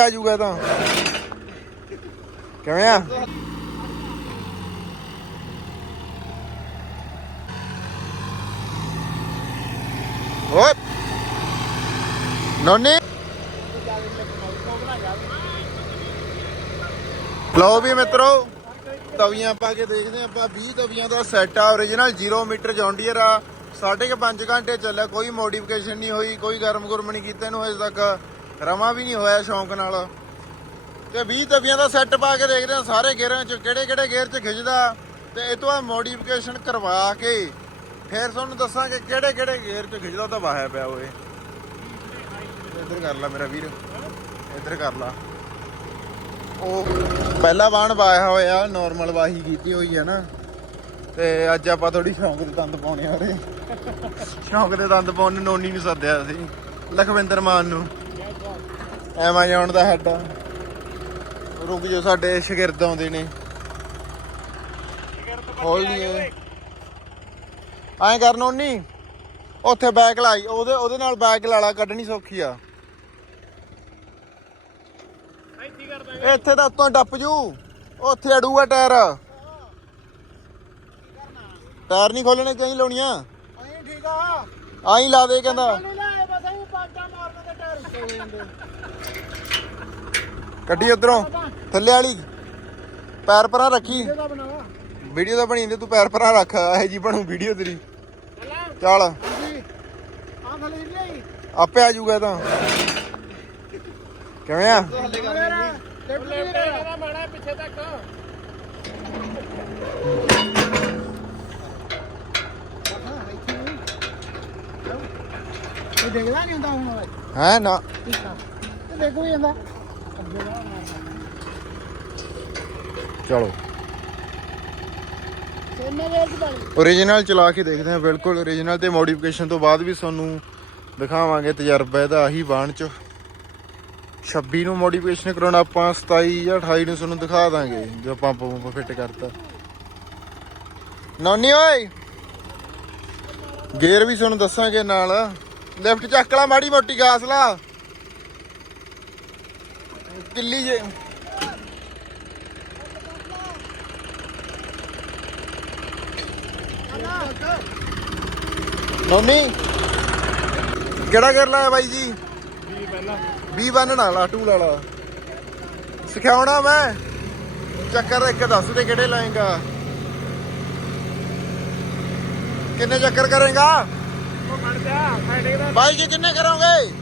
ਆ ਜੂਗਾ ਤਾਂ। ਕਿਵੇਂ ਆ? ਓਏ। ਨੋਨੀ। ਲਓ ਵੀ ਮਿੱਤਰੋ, ਤਵੀਆਂ ਪਾ ਕੇ ਦੇਖਦੇ ਹਾਂ ਆਪਾਂ 20 ਤਵੀਆਂ ਦਾ ਸੈੱਟ ਆ origignal 0 ਮੀਟਰ ਜੌਂਡੀਅਰ ਆ। ਸਾਢੇ ਕੇ 5 ਘੰਟੇ ਚੱਲਿਆ, ਕੋਈ ਮੋਡੀਫਿਕੇਸ਼ਨ ਨਹੀਂ ਹੋਈ, ਕੋਈ ਗਰਮ ਗੁਰਮ ਨਹੀਂ ਕੀਤਾ ਇਹਨੂੰ ਅਜੇ ਤੱਕ। ਰਮਾ ਵੀ ਨਹੀਂ ਹੋਇਆ ਸ਼ੌਂਕ ਨਾਲ। ਤੇ 20 ਤਵੀਆਂ ਦਾ ਸੈੱਟ ਪਾ ਕੇ ਦੇਖਦੇ ਹਾਂ ਸਾਰੇ ਗੇਅਰਾਂ 'ਚ ਕਿਹੜੇ ਕਿਹੜੇ ਗੇਅਰ 'ਚ ਖਿੱਚਦਾ। ਤੇ ਇਹ ਤੋਂ ਬਾਅਦ ਮੋਡੀਫਿਕੇਸ਼ਨ ਕਰਵਾ ਕੇ ਫਿਰ ਤੁਹਾਨੂੰ ਦੱਸਾਂਗੇ ਕਿਹੜੇ ਕਿਹੜੇ ਗੇਅਰ 'ਚ ਖਿੱਚਦਾ ਤਾਂ ਵਾਹਿਆ ਪਿਆ ਓਏ। ਇੱਧਰ ਕਰ ਲੈ ਮੇਰਾ ਵੀਰ। ਇੱਧਰ ਕਰ ਲਾ। ਉਹ ਪਹਿਲਾ ਬਾਣ ਵਾਇਆ ਹੋਇਆ ਨਾਰਮਲ ਵਾਹੀ ਕੀਤੀ ਹੋਈ ਹੈ ਨਾ। ਤੇ ਅੱਜ ਆਪਾਂ ਥੋੜੀ ਸ਼ੌਂਕ ਦੇ ਦੰਦ ਪਾਉਣੇ ਆ ਰੇ ਸ਼ੌਂਕ ਦੇ ਦੰਦ ਪਾਉਣ ਨੂੰ ਨੋਨੀ ਨੂੰ ਸੱਦਿਆ ਸੀ, ਲਖਵਿੰਦਰ ਮਾਨ ਨੂੰ। ਐਮਾਜ਼ੋਨ ਦਾ ਹੈਡ ਰੁਕ ਜੋ ਸਾਡੇ ਸ਼ਾਗਿਰਦ ਆਉਂਦੇ ਨੇ। ਖੋਲ ਲਈਏ। ਐਂ ਕਰ ਨੋਨੀ ਉੱਥੇ ਬੈਗ ਲਾਈ ਉਹਦੇ ਉਹਦੇ ਨਾਲ ਬੈਗ ਲਾਲਾ ਕੱਢਣੀ ਸੌਖੀ ਆ। ਇੱਥੇ ਤਾਂ ਉੱਤੋਂ ਡੱਪ ਜੂ ਉੱਥੇ ਅੜੂਗਾ ਟਾਇਰ। ਟਾਇਰ ਨਹੀਂ ਖੋਲਣੇ ਚਾਹੀ ਲਾਉਣੀਆਂ? ਅਹੀਂ ਠੀਕ ਆ। ਆਈ ਲਾ ਦੇ ਕਹਿੰਦਾ। ਨਹੀਂ ਲੈ ਬਸ ਅਹੀਂ ਪਾਂਟਾ ਮਾਰਨ ਦੇ ਟਾਇਰ। ਉੱਤੇ ਹੋ ਜਾਂਦੇ। ਕੱਢੀ ਉਧਰੋਂ ਥੱਲੇ ਵਾਲੀ। ਪੈਰ ਪਰਾਂ ਰੱਖੀ। ਵੀਡੀਓ ਤਾਂ ਬਣੀ ਜਾਂਦੀ ਤੂੰ ਪੈਰ ਪਰਾਂ ਰੱਖ ਇਹ ਜੀ ਬਣੂ ਵੀਡੀਓ ਤੇਰੀ। ਚੱਲਾਂ। ਆਪੇ ਆ ਜਾਊਗਾ ਇਹ ਤਾਂ। ਕਿਵੇਂ ਆ? ਪਿੱਛੇ ਤੱਕ। ਦੇਖਦਾ ਨਹੀਂ ਹੁੰਦਾ ਹੁਣ ਹੈ ਨਾ। ਤੇ ਦੇਖੋ ਹੀ ਜਾਂਦਾ। ਚਲੋ। ਓਰੀਜਨਲ ਚਲਾ ਕੇ ਦੇਖਦੇ ਹਾਂ ਬਿਲਕੁਲ ਓਰੀਜਨਲ ਤੇ ਮੋਡੀਫਿਕੇਸ਼ਨ ਤੋਂ ਬਾਅਦ ਵੀ ਤੁਹਾਨੂੰ ਦਿਖਾਵਾਂਗੇ ਤਜਰਬਾ ਇਹਦਾ ਆਹੀ ਬਾਣ ਚ। 26 ਨੂੰ ਮੋਡੀਫਿਕੇਸ਼ਨ ਕਰਾਉਣਾ ਆਪਾਂ 27 ਜਾਂ 28 ਨੂੰ ਤੁਹਾਨੂੰ ਦਿਖਾ ਦਾਂਗੇ ਜੋ ਪੰਪ ਪੰਪ ਫਿੱਟ ਕਰਤਾ। ਨੌਨੀ ਓਏ! ਗੇਅਰ ਵੀ ਤੁਹਾਨੂੰ ਦੱਸਾਂਗੇ ਨਾਲ। ਲੈਫਟ ਚੱਕ ਲਾ ਮਾੜੀ ਮੋਟੀ ਗਾਸ ਲਾ। ਕਿੱਲੀ ਜੇ ਨੌਨੀ ਕਿਹੜਾ ਗੇਅਰ ਲਾਇਆ ਬਾਈ ਜੀ? 20 ਪਹਿਲਾਂ 20 ਬੰਨਣ ਵਾਲਾ ਟੂਲ ਵਾਲਾ। ਸਿਖਾਉਣਾ ਮੈਂ। ਚੱਕਰ ਇੱਕ ਦੱਸ ਦੇ ਕਿਹੜੇ ਲਾਏਗਾ। ਕਿੰਨੇ ਚੱਕਰ ਕਰੇਗਾ? ਉਹ ਬਣ ਜਾ ਫਾਈਟਿੰਗ ਦਾ ਬਾਈ ਜੀ ਕਿੰਨੇ ਕਰੋਗੇ?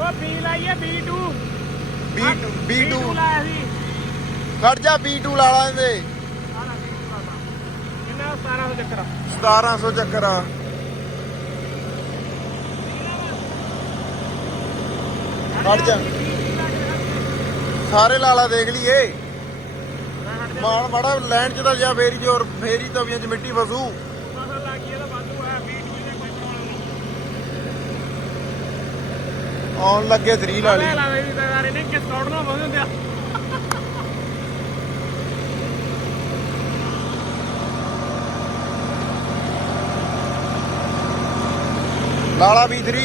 ਉਹ ਬੀ ਲਾਈਏ B2 B2 B2 ਲਾਇਆ ਸੀ। ਖੜ ਜਾ B2 ਲਾ ਲਾ ਇਹਦੇ। ਕਿੰਨਾ 1700 ਚੱਕਰ 1700 ਚੱਕਰ ਆ। ਖੜ ਜਾ। ਸਾਰੇ ਲਾਲਾ ਦੇਖ ਲਈਏ। ਮਾਣ ਮਾੜਾ ਲੈਣ ਚ ਤਾਂ ਜਾ ਫੇਰੀ ਜੋਰ ਫੇਰੀ ਤਵੀਆਂ ਚ ਮਿੱਟੀ ਫਸੂ। ਆਉਣ ਲੱਗੇ 3 ਲਾ ਲਈ। ਲਾ ਤਾਂ ਯਾਰ, ਇਹਨੇ ਕਿਸ ਕੌੜ ਬੰਦ ਹੁੰਦਿਆ ਲਾਲਾ B3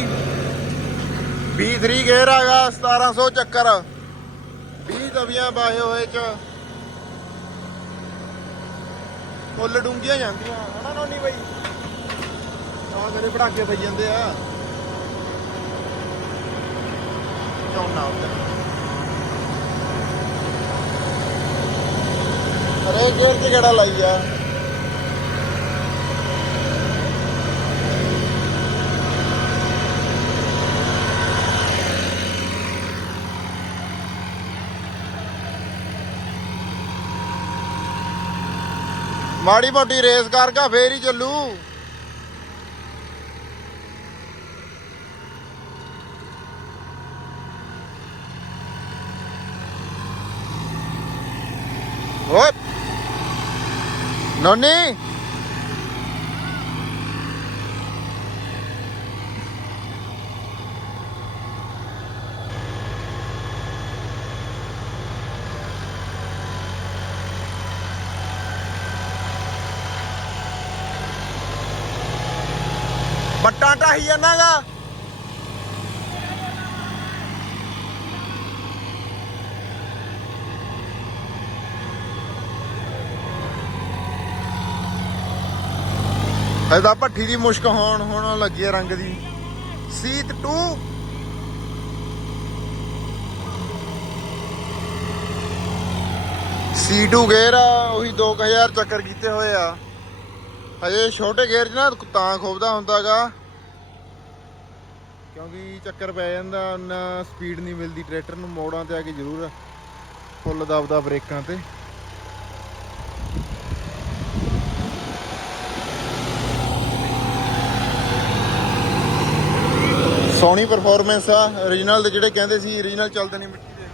B3 ਗੇਅਰ ਆਗਾ 1700 ਚੱਕਰ। 20 ਤਵੀਆਂ ਬਾਹੇ ਹੋਏ ਚ। ਫੁੱਲ ਡੂੰਗੀਆਂ ਜਾਂਦੀਆਂ। ਹਨਾ ਨੋਨੀ ਬਾਈ। ਆ ਮੇਰੇ ਪੜਾਕੇ ਪਈ ਜਾਂਦੇ ਆ। ਚੌਨਾ ਉੱਤੇ ਅਰੇ ਗੇਅਰ ਤੇ ਕਿਹੜਾ ਲਾਈ ਆ। ਮਾੜੀ ਮੋਟੀ ਰੇਸ ਕਰਗਾ ਫੇਰ ਹੀ ਚੱਲੂ। ਓਏ। ਨੋਨੀ। ਪੱਟਾਂ ਢਾਹੀ ਜਾਂਦਾ ਗਾ ਇਹਦਾ ਭੱਠੀ ਦੀ ਮੁਸ਼ਕ ਹੋਣ ਹੋਣ ਲੱਗੀ ਹੈ ਰੰਗ ਦੀ। ਸੀਤ 2 C2 ਗੇਅਰ ਆ, ਉਹੀ 2000 ਚੱਕਰ ਕੀਤੇ ਹੋਏ ਆ। ਹਜੇ ਛੋਟੇ ਗੇਅਰ 'ਚ ਨਾ ਤਾਂ ਖੋਬਦਾ ਹੁੰਦਾਗਾ। ਕਿਉਂਕਿ ਚੱਕਰ ਪੈ ਜਾਂਦਾ ਉਹਨਾਂ ਸਪੀਡ ਨਹੀਂ ਮਿਲਦੀ ਟਰੈਕਟਰ ਨੂੰ ਮੋੜਾਂ ਤੇ ਆ ਕੇ ਜ਼ਰੂਰ ਫੁੱਲ ਦਬਦਾ ਬ੍ਰੇਕਾਂ ਤੇ। ਸੋਹਣੀ ਪਰਫਾਰਮੈਂਸ ਆ origignal ਦੇ ਜਿਹੜੇ ਕਹਿੰਦੇ ਸੀ origignal ਚੱਲਦੇ ਨਹੀਂ, ਮਿੱਟੀ ਦੇ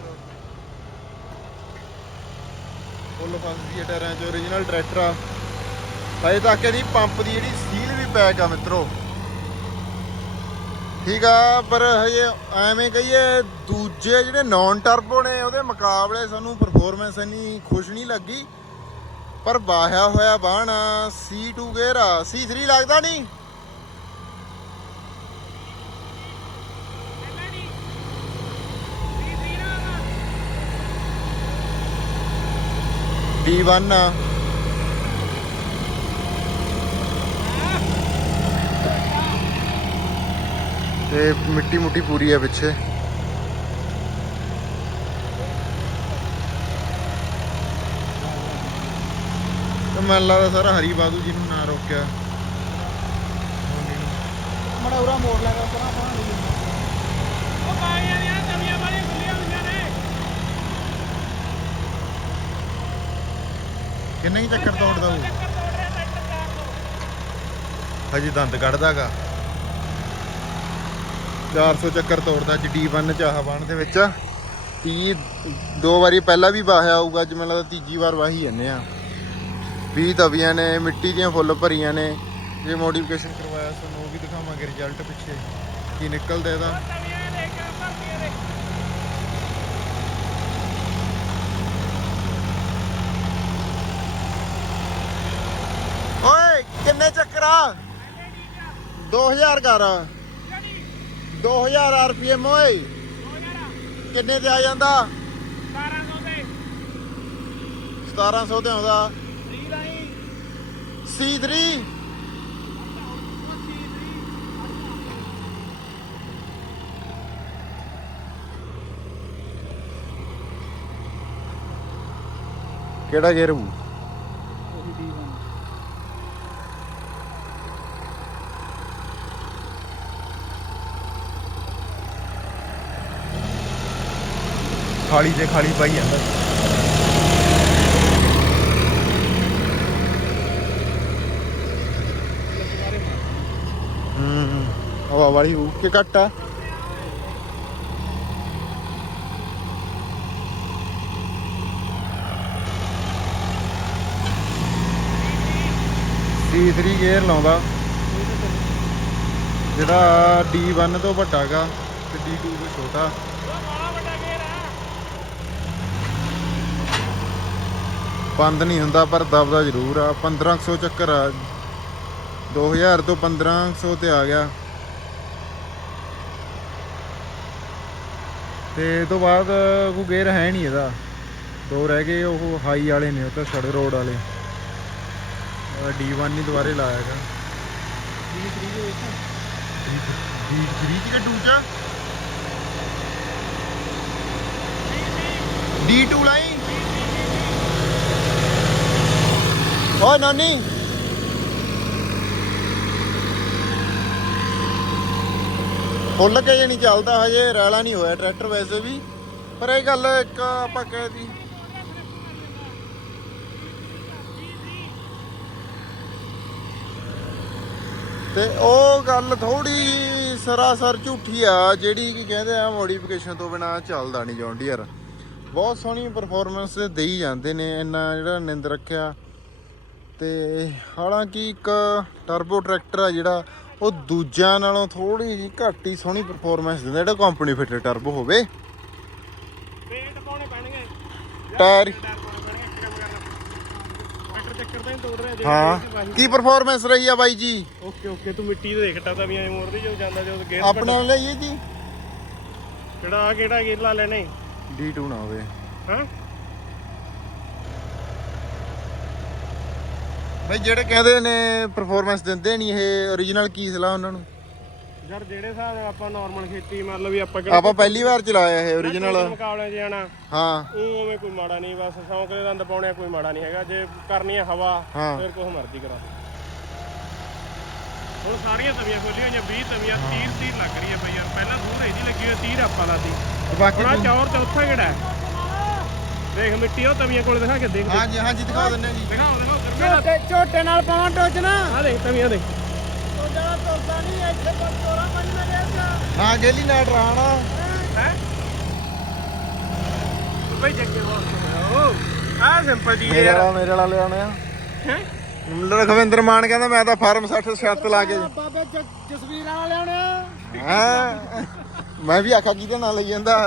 ਫੁੱਲ ਫਸਦੀ ਹੈ ਟਾਇਰਾਂ 'ਚ origignal ਟਰੈਕਟਰ ਆ। ਹਜੇ ਤੱਕ ਇਹਦੀ ਪੰਪ ਦੀ ਜਿਹੜੀ ਸੀਲ ਵੀ ਪੈਕ ਆ ਮਿੱਤਰੋ ਠੀਕ ਆ, ਪਰ ਹਜੇ ਐਵੇਂ ਕਹੀਏ, ਦੂਜੇ ਜਿਹੜੇ ਨਾਨ ਟਰਬੋ ਨੇ, ਉਹਦੇ ਮੁਕਾਬਲੇ ਸਾਨੂੰ ਪਰਫਾਰਮੈਂਸ ਇੰਨੀ ਖੁਸ਼ ਨਹੀਂ ਲੱਗੀ। ਪਰ ਬਾਹਿਆ ਹੋਇਆ ਬਾਣ C2 ਗੇਅਰ ਆ। C3 ਲੱਗਦਾ ਨਹੀਂ? D1 ਆ। ਤੇ ਮਿੱਟੀ ਮੁੱਟੀ ਪੂਰੀ ਆ ਪਿੱਛੇ। ਤੇ ਮੈਨੂੰ ਲੱਗਦਾ ਸਾਰਾ ਹਰੀ ਬਾਦੂ ਜੀ ਨੂੰ ਨਾ ਰੋਕਿਆ। ਮੜਾ ਉਰਾ ਮੋੜ ਲੈਗਾ ਪਰਾਂ ਪਰਾਂ ਨਹੀਂ ਉਹ ਕਾਈਆਂ ਦੀਆਂ ਤਵੀਆਂ ਵਾਲੀਆਂ ਖੁੱਲੀਆਂ ਹੋਈਆਂ ਨੇ। ਕਿੰਨੇ ਹੀ ਚੱਕਰ ਤੋੜਦਾ ਉਹ? ਹਜੇ ਦੰਦ ਕੱਢਦਾਗਾ। 400 ਚੱਕਰ ਤੋੜਦਾ ਅੱਜ D1 ਚ, ਆਹ ਬਾਣ ਦੇ ਵਿੱਚ। 30 ਦੋ ਵਾਰੀ ਪਹਿਲਾਂ ਵੀ ਵਾਹਿਆ ਹੋਊਗਾ ਅੱਜ ਮੈਨੂੰ ਲੱਗਦਾ ਤੀਜੀ ਵਾਰ ਵਾਹੀ ਜਾਂਦੇ ਆ। 20 ਤਵੀਆਂ ਨੇ, ਮਿੱਟੀ ਦੀਆਂ ਫੁੱਲ ਭਰੀਆਂ ਨੇ। ਜੇ ਮੋਡੀਫਿਕੇਸ਼ਨ ਕਰਵਾਇਆ ਤੁਹਾਨੂੰ, ਉਹ ਵੀ ਦਿਖਾਵਾਂਗੇ ਰਿਜ਼ਲਟ ਪਿੱਛੇ। ਕੀ ਨਿਕਲਦਾ ਇਹਦਾ? ਓਏ, ਕਿੰਨੇ ਚੱਕਰ ਆ? 2000 ਕਰ। 2000 ਆਰਪੀਐਮ ਓਏ ਕਿੰਨੇ ਤੇ ਆ ਜਾਂਦਾ? 1200 ਦੇ 1700 ਤੇ ਆਉਂਦਾ। 3 ਲਾਈ C3 ਕਿਹੜਾ ਗੇਰ ਹੂ ਖਾਲੀ ਤੇ ਖਾਲੀ ਪਾਈ ਜਾਂਦਾ। ਹੂੰ ਹਵਾ ਵਾਲੀ ਹੂ ਕਿ ਘੱਟ ਆ? ਤੀਸਰੀ ਗੇਅਰ ਲਾਉਂਦਾ। ਜਿਹੜਾ D1 ਤੋਂ ਵੱਡਾ ਗਾ, ਤੇ D2 ਤੋਂ ਛੋਟਾ ਉਹ ਬੜਾ ਵੱਡਾ ਗੇਰ ਆ ਬੰਦ ਨਹੀਂ ਹੁੰਦਾ, ਪਰ ਦਬਦਾ ਜ਼ਰੂਰ ਆ। 1500 ਚੱਕਰ ਆ। 2000 ਤੋਂ 1500 ਤੇ ਆ ਗਿਆ। ਤੇ ਇਹ ਤੋਂ ਬਾਅਦ ਕੋਈ ਗੇਅਰ ਹੈ ਨਹੀਂ ਇਹਦਾ। ਦੋ ਰਹਿ ਗਏ, ਉਹ ਹਾਈ ਵਾਲੇ ਨੇ, ਉਹ ਤਾਂ ਸੜਕ ਰੋਡ ਵਾਲੇ। D1 ਨਹੀਂ ਦੁਬਾਰੇ ਲਾਇਆ ਹੈਗਾ। D3 ਕਿ 2 ਚ D2 ਲਾਈ। ਓਏ ਨਾਨੀ। ਫੁੱਲ ਕੇ ਜੇ ਨਹੀਂ ਚੱਲਦਾ ਹਜੇ, ਰੈਲਾ ਨਹੀਂ ਹੋਇਆ ਟਰੈਕਟਰ ਵੈਸੇ ਵੀ। ਪਰ ਇਹ ਗੱਲ ਇੱਕ ਆਪਾਂ ਕਹਿ ਕਹਿਦੀ ਤੇ ਉਹ ਗੱਲ ਥੋੜੀ ਸਰਾਸਰ ਝੂਠੀ ਆ, ਜਿਹੜੀ ਕੀ ਕਹਿੰਦੇ ਆ ਮੋਡੀਫਿਕੇਸ਼ਨ ਤੋਂ ਬਿਨਾ ਚੱਲਦਾ ਨਹੀਂ ਜੌਂਡੀਅਰ। ਬਹੁਤ ਸੋਹਣੀ ਪਰਫਾਰਮੈਂਸ ਦੇਈ ਜਾਂਦੇ ਨੇ, ਇੰਨਾ ਜਿਹੜਾ ਨਿੰਦ ਰੱਖਿਆ। ਤੇ ਹਾਲਾਂਕਿ ਇੱਕ ਟਰਬੋ ਟਰੈਕਟਰ ਆ ਜਿਹੜਾ ਉਹ ਦੂਜਿਆਂ ਨਾਲੋਂ ਥੋੜੀ ਜਿਹੀ ਘੱਟ ਹੀ ਸੋਹਣੀ ਪਰਫਾਰਮੈਂਸ ਦਿੰਦਾ ਜਿਹੜਾ ਕੰਪਨੀ ਫਿੱਟ ਟਰਬੋ ਹੋਵੇ। ਵੇਟ ਪਾਉਣੇ ਪੈਣਗੇ। ਟਾਇਰ ਤਾਂ ਹੀ ਕੀ ਪਰਫਾਰਮੈਂਸ ਰਹੀ ਆ ਬਾਈ ਜੀ? ਓਕੇ ਓਕੇ ਤੂੰ ਮਿੱਟੀ ਦੇ ਦੇਖਟਾ ਤਾਂ ਵੀ ਐ ਮੋੜਦੀ ਜੋ ਜਾਂਦਾ ਜੋ ਗੇਅਰ ਆਪਣੇ ਲਈਏ ਜੀ। ਕਿਹੜਾ ਆ ਕਿਹੜਾ ਗੇਅਰ ਲਾ ਲੈਣੇ? D2 ਨਾ ਹੋਵੇ। ਹਾਂ? ਬਈ ਜਿਹੜੇ ਕਹਿੰਦੇ ਨੇ ਪਰਫਾਰਮੈਂਸ ਦਿੰਦੇ ਨਹੀਂ ਇਹ origignal ਕੀ ਸਲਾਹ ਉਹਨਾਂ ਨੂੰ? ਯਾਰ ਜਿਹੜੇ ਹਿਸਾਬ ਨਾਲ ਆਪਾਂ ਨਾਰਮਲ ਖੇਤੀ ਮੰਨ ਲਓ ਵੀ ਆਪਾਂ ਆਪਾਂ ਪਹਿਲੀ ਵਾਰ ਚਲਾਇਆ ਇਹ origignal ਮੁਕਾਬਲੇ 'ਚ ਜਾਣਾ ਹਾਂ। ਉਹ ਉਵੇਂ ਕੋਈ ਮਾੜਾ ਨਹੀਂ ਬਸ ਸ਼ੌਂਕ ਦੇ ਦੰਦ ਪਾਉਣੇ ਕੋਈ ਮਾੜਾ ਨਹੀਂ ਹੈਗਾ। ਜੇ ਕਰਨੀ ਆ ਹਵਾ ਹਾਂ। ਫਿਰ ਕੁਛ ਮਰਜ਼ੀ ਕਰਾ ਦੇ ਹੁਣ ਸਾਰੀਆਂ ਤਵੀਆਂ ਖੋਲੀਆਂ ਹੋਈਆਂ 20 ਤਵੀਆਂ 30 30 ਲੱਗ ਰਹੀ ਹੈ ਬਈ ਯਾਰ ਪਹਿਲਾਂ ਦੂਰ ਇਹਦੀ ਲੱਗੀ ਹੋਈ 30 ਆਪਾਂ ਲਾਤੀ ਬਾਕੀ ਹੁਣ ਆਹ ਚੌਰ ਚੌਥਾ ਕਿਹੜਾ ਹੈ? ਦੇਖ ਮਿੱਟੀ ਉਹ ਤਵੀਆਂ ਕੋਲ ਦਿਖਾ ਕੇ ਦੇਖ ਹਾਂਜੀ ਹਾਂਜੀ ਦਿਖਾ ਦਿੰਨੇ ਜੀ। ਦਿਖਾਓ ਦਿਖਾਓ ਝੋਟੇ ਝੋਟੇ ਨਾਲ ਪਾਵਾਂ ਟੋਚ ਨਾ। ਆ ਦੇਖ ਤਵੀਆਂ ਦੇ ਉਹ ਜਿਹੜਾ ਤੁਰਦਾ ਨਹੀਂ ਇੱਥੇ ਪਰ ਤੋਰਾ ਮੰਨ ਨਾ ਗਿਆ। ਹਾਂ ਗੇਲੀ ਨਾ ਡਰਾਣਾ ਹੈ? ਬਈ ਜੱਗੇ ਬਹੁਤ ਆ ਸਿੰਪਲ ਜੀ ਮੇਰੇ ਯਾਰ ਵਾਲਾ ਮੇਰੇ ਵਾਲਾ ਲਿਆਉਣੇ ਆ। ਹੈ? ਲਖਵਿੰਦਰ ਮਾਨ ਕਹਿੰਦਾ ਮੈਂ ਤਾਂ ਫਾਰਮ 60 ਛੱਤ ਲਾ ਕੇ ਬਾਬੇ ਜਸਵੀਰ ਵਾਲੇ ਆਉਣੇ ਹਾਂ? ਮੈਂ ਵੀ ਆਖਾ ਕਿਹਦੇ ਨਾਲ ਲਈ ਜਾਂਦਾ?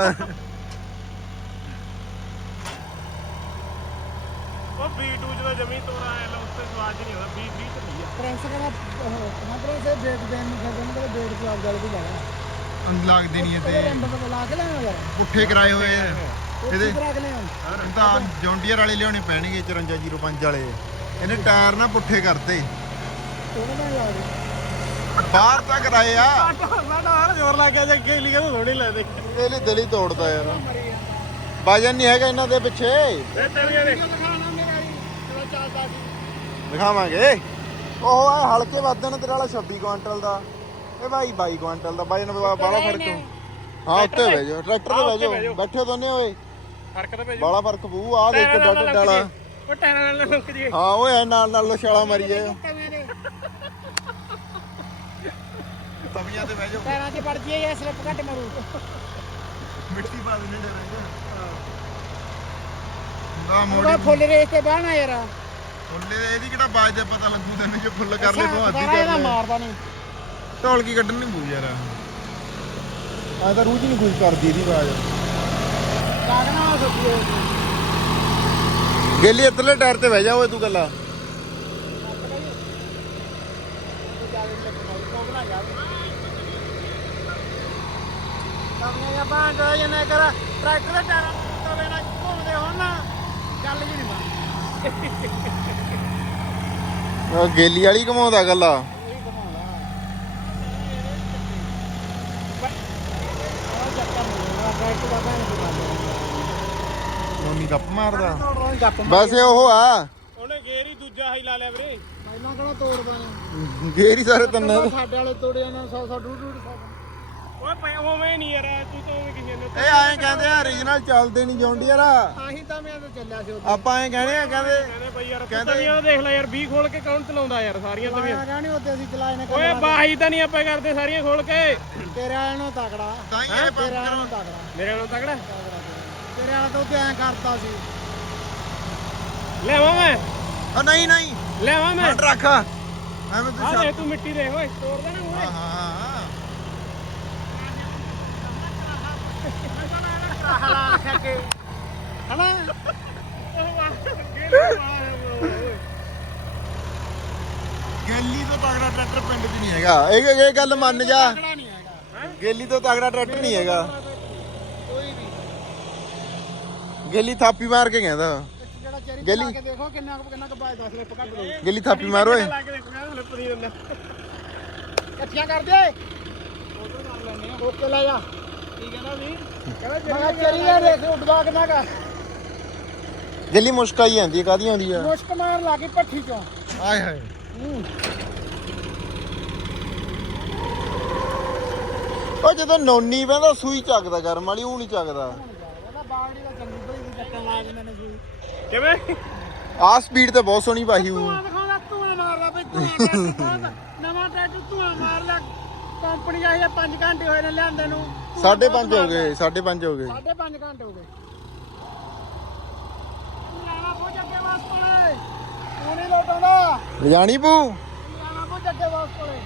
ਉਹ B2 ਜਦੋਂ ਜਮੀ ਤੋਰਾ ਆਇਆ ਲਾ ਉੱਤੇ ਸਵਾਦ ਨਹੀਂ ਆਉਂਦਾ B 20 ਤੇ ਨਹੀਂ ਆ। ਪ੍ਰਿੰਸ ਕਹਿੰਦਾ ਮਤਲਬ ਸੇ ਡੇਟ ਦੇਣ ਨੂੰ ਕਹਿੰਦੇ ਨੇ ਕਿ ਡੇਟ ਕਲਾਸ ਗੱਲ ਵੀ ਲਾਣਾ ਲੱਗਦੇ ਨਹੀਂ ਇਹਦੇ ਰੈਂਡ ਤੇ ਲਾ ਕੇ ਲੈਣਾ ਯਾਰ ਪੁੱਠੇ ਕਰਾਏ ਹੋਏ ਆ। ਇਹਦੇ ਇਹਦੇ ਕਰਾ ਕੇ ਲਿਆਉਣ ਇਹ ਤਾਂ ਜੌਂਡੀਅਰ ਵਾਲੇ ਲਿਆਉਣੇ ਪੈਣਗੇ 5405 ਵਾਲੇ। ਇਹਨੇ ਟਾਇਰ ਨਾ ਪੁੱਠੇ ਕਰਤੇ ਉਹਨੇ ਮੈਂ ਯਾਰ ਬਾਹਰ ਤੱਕ ਕਰਾਏ ਆ। ਸਾਡਾ ਹਾਲ ਜ਼ੋਰ ਲੱਗ ਗਿਆ ਜੇ ਅੱਗੇ ਲਿਖਿਆ ਤਾਂ ਥੋੜੀ ਲੈ ਦੇ। ਇਹਲੇ ਦਿਲ ਹੀ ਤੋੜਦਾ ਯਾਰ। ਵਜਨ ਨਹੀਂ ਹੈਗਾ ਇਹਨਾਂ ਦੇ ਪਿੱਛੇ। ਇਹ ਤਵੀਆਂ ਦੇ ਦਿਖਾਣਾ ਮੇਰਾ ਜੀ ਚਲੋ ਚੱਲਦਾ ਸੀ ਦਿਖਾਵਾਂਗੇ। ਉਹ ਆ ਹਲਕੇ ਵਾਦਨ ਤੇਰੇ ਵਾਲਾ 26 ਕੁਆਂਟਲ ਦਾ। ਇਹ ਭਾਈ 22 ਕੁਆਂਟਲ ਦਾ। ਵਜਨ ਬਾਲਾ ਫ਼ਰਕ ਹਾਂ ਉੱਤੇ ਬਹਿ ਜਾਓ ਟਰੈਕਟਰ ਤੇ ਬਹਿ ਜਾਓ। ਬੈਠੇ ਦੋਨੇ ਹੋਏ ਫ਼ਰਕ ਤਾਂ ਭੇਜੋ ਬਾਲਾ ਫ਼ਰਕ ਪਊ ਆ ਦੇਖ ਟਾਇਰਾਂ ਨਾਲ ਡੱਡ ਡਾਲਾ। ਉਹ ਟਾਇਰਾਂ ਨਾਲ ਲੰਕ ਜੀ ਹਾਂ ਓਏ ਐ ਨਾਲ ਨਾਲ ਛਾਲਾ ਮਾਰੀਏ। ਮੇਰੇ ਤਵੀਆਂ ਤੇ ਬਹਿ ਜਾਓ। ਪੈਰਾਂ 'ਚ ਵੜ ਜੀਏ ਇਹ ਸਲਿੱਪ ਘੱਟ ਮਾਰੂ। ਮਿੱਟੀ ਪਾ ਦਿੰਦੇ ਡਰਾਂਗੇ ਨਾ ਉਹਦਾ ਮੋੜੀ ਫੁੱਲ ਰੇਸ ਤੇ ਬਾਹਣਾ ਯਾਰ। ਫੁੱਲੇ ਇਹਦੀ ਕਿਹੜਾ ਬਾਜ ਦੇ ਪਤਾ ਲੱਗੂ ਤੈਨੂੰ ਜੇ ਫੁੱਲ ਕਰ ਲੈ ਤੂੰ ਅੱਧੀ ਇਹਦਾ ਕਰ ਲੈ ਮਾਰਦਾ ਨਹੀਂ। ਢੋਲ ਕੀ ਕੱਢਣ ਨਹੀਂ ਬੂ ਯਾਰ। ਆ ਤਾਂ ਰੂਜ ਨਹੀਂ ਕੁਝ ਕਰਦੀ ਇਹਦੀ ਬਾਜ ਕਾਗਣਾ ਸੁੱਕੀਏ ਗੇਲੀ ਇੱਧਰਲੇ ਟਾਇਰ ਤੇ ਬਹਿ ਜਾ ਓਏ ਤੂੰ ਗੱਲਾਂ ਕਮੀਆਂ ਜਾਂ ਬਾਂਡ ਜਨੇ ਕਰ ਟਰੈਕਟਰ ਦੇ ਟਾਇਰਾਂ ਤਵੇ ਨਾਲ ਘੁੰਮਦੇ ਹੋਣ ਨਾ। ਚੱਲ ਜੀ ਨਹੀਂ ਬਾ ਉਹ ਗੇਲੀ ਵਾਲੀ ਘਮਾਉਂਦਾ ਗੱਲਾਂ ਨੋਨੀ ਗੱਪ ਮਾਰਦਾ। ਗੱਪ ਬਸ ਇਹ ਉਹ ਆ। ਉਹਨੇ ਗੇਰ ਹੀ ਦੂਜਾ ਹਾਈ ਲਾ ਲਿਆ ਵੀਰੇ। ਪਹਿਲਾਂ ਕਿਹੜਾ ਤੋੜਦਾ? ਨੇ ਗੇਰ ਹੀ ਸਾਰੇ ਤੰਨੇ ਸਾਡੇ ਵਾਲੇ ਤੋੜੇ ਇਹਨਾਂ 100 100 ਡੂਡ ਡੂਡ ਓਏ ਪੈ ਨਹੀਂ ਯਾਰ ਤੂੰ ਤਾਂ ਉਵੇਂ ਕਿਸੇ ਨੇ ਇਹ ਐਂ ਕਹਿੰਦੇ ਆ origignal ਚੱਲਦੇ ਨਹੀਂ ਤਾਂ ਮੈਂ ਤਾਂ ਚੱਲਿਆ ਸੀ ਆਪਾਂ ਐਂ ਕਹਿੰਦੇ ਆ ਕਹਿੰਦੇ ਕਹਿੰਦੇ ਬਈ ਯਾਰ ਕਹਿੰਦੇ- ਤਵੀਆਂ ਦੇਖ ਲੈ ਯਾਰ 20 ਖੋਲ ਕੇ ਕੌਣ ਚਲਾਉਂਦਾ ਯਾਰ ਸਾਰੀਆਂ ਤਵੀਆਂ ਮੈਂ ਕਹਣੀ ਉੱਤੇ ਅਸੀਂ ਚਲਾਏ ਨੇ ਓਏ ਬਾਈ ਤਾਂ ਨਹੀਂ ਆਪਾਂ ਕਰਦੇ ਸਾਰੀਆਂ ਖੋਲ ਕੇ। ਤੇਰੇ ਵਾਲੇ ਨੂੰ ਤਕੜਾ। ਤਾਂ ਹੀ? ਇਹ ਤੇਰੇ ਵਾਲੇ ਨੂੰ ਤਕੜਾ। ਮੇਰੇ ਨਾਲ ਤਕੜਾ? ਤੇਰੇ ਵਾਲਾ ਤਾਂ ਉੱਤੇ ਐਂ ਕਰਤਾ ਸੀ। ਲੈਵਾਂ ਮੈਂ। ਉਹ ਨਹੀਂ ਨਹੀਂ। ਲੈਵਾਂ ਮੈਂ। ਹਟ ਰੱਖ। ਐਵੇਂ ਤੂੰ ਆ ਛੱਡ। ਦੇ ਤੂੰ ਮਿੱਟੀ ਦੇਖ ਓਏ ਤੋੜ ਦੇਣਾ ਓਏ ਹਾਂ ਹਾਂ ਹਾਂ ਹਲਾ ਕੇ ਹਨਾ ਗੇਲੀ ਤੋਂ ਤਗੜਾ ਟਰੈਕਟਰ ਪਿੰਡ 'ਚ ਨਹੀਂ ਹੈਗਾ। ਇਹ ਇਹ ਗੱਲ ਮੰਨ ਜਾ। ਤਕੜਾ ਨਹੀਂ ਹੈਗਾ ਗੇਲੀ ਤੋਂ ਤਗੜਾ ਟਰੈਕਟਰ ਨਹੀਂ ਹੈਗਾ। ਕੋਈ ਵੀ ਗੇਲੀ ਥਾਪੀ ਮਾਰ ਕੇ ਕਹਿੰਦਾ। ਇੱਕ ਦੇਖੋ ਕਿੰਨਾ ਕਿੰਨਾ ਕੁ ਬਾਜ ਦੱਸ ਲੈ ਪਕੜ ਲਓ ਥਾਪੀ ਮਾਰੋ ਓਏ ਇਕੱਠੀਆਂ ਕਰ ਦੇ ਉਧਰ ਲੈ ਜਾ। ਮੈਂ ਚਰੀ ਆ ਦੇਖ ਉੱਡਦਾ ਕਿੰਨਾ ਕਾ ਗੇਲੀ ਮੁਸ਼ਕ ਆਈ ਜਾਂਦੀ ਹੈ ਕਾਦੀ ਆਉਂਦੀ ਆ? ਮੁਸ਼ਕ ਮਾਰ ਲਾ ਕੇ ਪੱਠੀ ਚੋਂ। ਆਏ ਹਾਏ। ਉਹ ਜਦੋਂ ਨੋਨੀ ਬੰਦਾ ਸੂਈ ਚੱਕਦਾ ਗਰਮ ਵਾਲੀ ਉਹ ਨਹੀਂ ਚੱਕਦਾ। ਲਾ ਕਿਵੇਂ? ਆ ਸਪੀਡ ਤੇ ਬਹੁਤ ਸੋਹਣੀ ਮਾਰਦਾ ਬਈ ਟਰੈਕਟਰ ਬਹੁਤ ਨਵਾਂ ਟਰੈਕਟਰ ਧੂਆਂ ਮਾਰ ਲਿਆ ਕੰਪਨੀ ਆਈ 5 ਘੰਟੇ ਹੋਏ ਨੇ ਲਿਆਂਦੇ ਨੂੰ। ਧੂਆਂ ਸਾਢੇ ਬਹੁਤ ਪੰਜ ਹੋ ਮਾਰਦਾ। ਗਏ ਸਾਢੇ ਪੰਜ ਹੋ ਗਏ। ਸਾਢੇ 5 ਘੰਟੇ ਹੋ ਗਏ। ਲੈਣਾ ਪੋ ਜੱਗੇ ਵਾਸ ਕੋਲੇ ਨਹੀਂ ਲੋਟਾਉਂਦਾ। ਲਿਜਾਣੀ ਪੂ ਲੈਣਾ ਪੋ ਜੱਗੇ ਵਾਸ ਕੋਲੇ